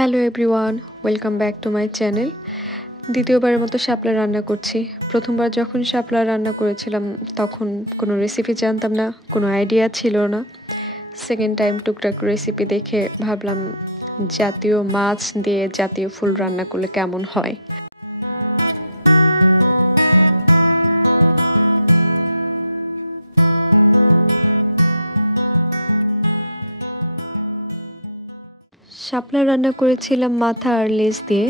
Hello everyone, welcome back to my channel. দ্বিতীয়বারের মতো শাপলা রান্না করছি। প্রথমবার যখন শাপলা রান্না করেছিলাম তখন কোনো রেসিপি জানতাম না, কোনো আইডিয়া ছিল না। সেকেন্ড টাইম টুকটাক রেসিপি দেখে ভাবলাম জাতীয় মাছ দিয়ে জাতীয় ফুল রান্না করলে কেমন হয়। শাপলা রান্না করেছিলাম মাথা আর লেজ দিয়ে,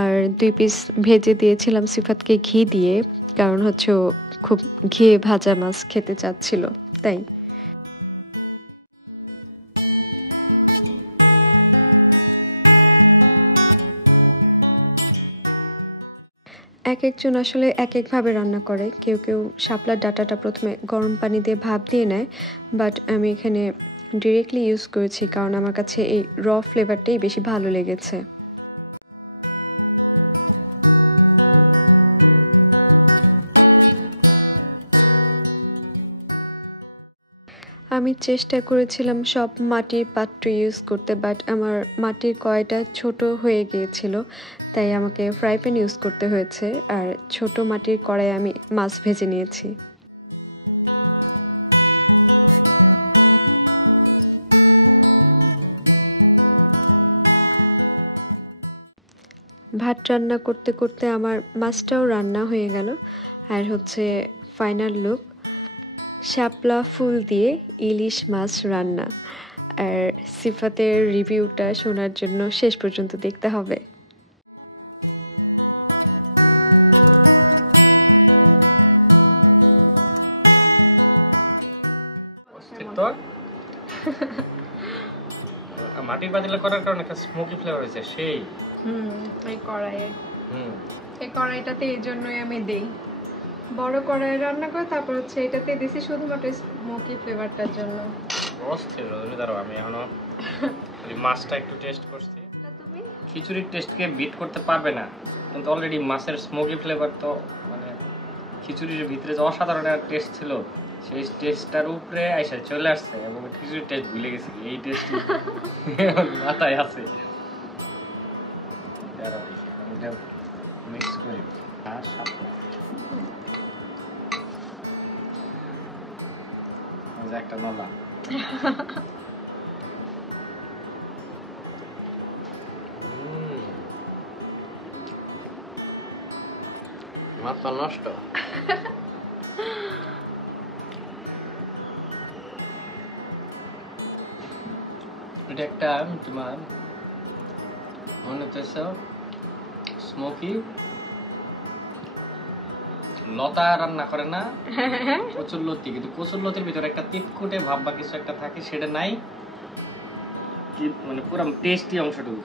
আর 2 পিস ভেজে দিয়েছিলাম সিফাতকে ঘি দিয়ে, কারণ হচ্ছে ও খুব ঘিয়ে ভাজা মাছ খেতে চাচ্ছিল তাই। এক একজন আসলে এক একভাবে রান্না করে। কেউ কেউ শাপলার ডাঁটাটা প্রথমে গরম পানি দিয়ে ভাপ দিয়ে নেয়, বাট আমি এখানে ডিরেক্টলি ইউজ করেছি কারণ আমার কাছে এই র ফ্লেভারটাই বেশি ভালো লেগেছে। আমি চেষ্টা করেছিলাম সব মাটির পাত্র ইউজ করতে, বাট আমার মাটির কড়াইটা ছোট হয়ে গিয়েছিল, তাই আমাকে ফ্রাই প্যান ইউজ করতে হয়েছে। আর ছোট মাটির কড়াই আমি মাছ ভেজে নিয়েছি। ভাত রান্না করতে করতে আমার মাছটাও রান্না হয়ে গেল। আর হচ্ছে ফাইনাল লুক, শাপলা ফুল দিয়ে ইলিশ মাছ রান্না। আর সিফাতের রিভিউটা শোনার জন্য শেষ পর্যন্ত দেখতে হবে। মাটির পাতিলে করার কারণে একটা স্মোকি ফ্লেভার হয়েছে সেই। এই কড়াইয়ে এই কড়াইটাতে এই জন্যই আমি দেই, বড় কড়াই রান্না করে তারপর হচ্ছে এটাতে দিছি শুধুমাত্র স্মোকি ফ্লেভারটার জন্য। অস্থির রোজে দাঁড়াও, আমি এখনো মাছটা একটু টেস্ট করছি। তুমি খিচুড়ির টেস্টকে বিট করতে পারবে না, কিন্তু অলরেডি মাছের স্মোকি ফ্লেভার তো মানে খিচুড়ির ভিতরে যে অসাধারণ একটা টেস্ট ছিল সেই টেস্টটার উপরে আইসা চলে আসছে, এবং খিচুড়ির টেস্ট ভুলে গেছি, এই টেস্ট মাথায় আছে। মিক্স করি আর শাপলা একটা নলা। মাথা নষ্ট। এটা একটা তোমার মনে হচ্ছে স্মোকি লতা রান্না করে না কচুরলতি, কিন্তু কচুরলতির ভিতরে একটা তিতকুটে ভাব বা কিছু একটা থাকে, সেটা নাই, মানে পুরো টেস্টি অংশটুকু।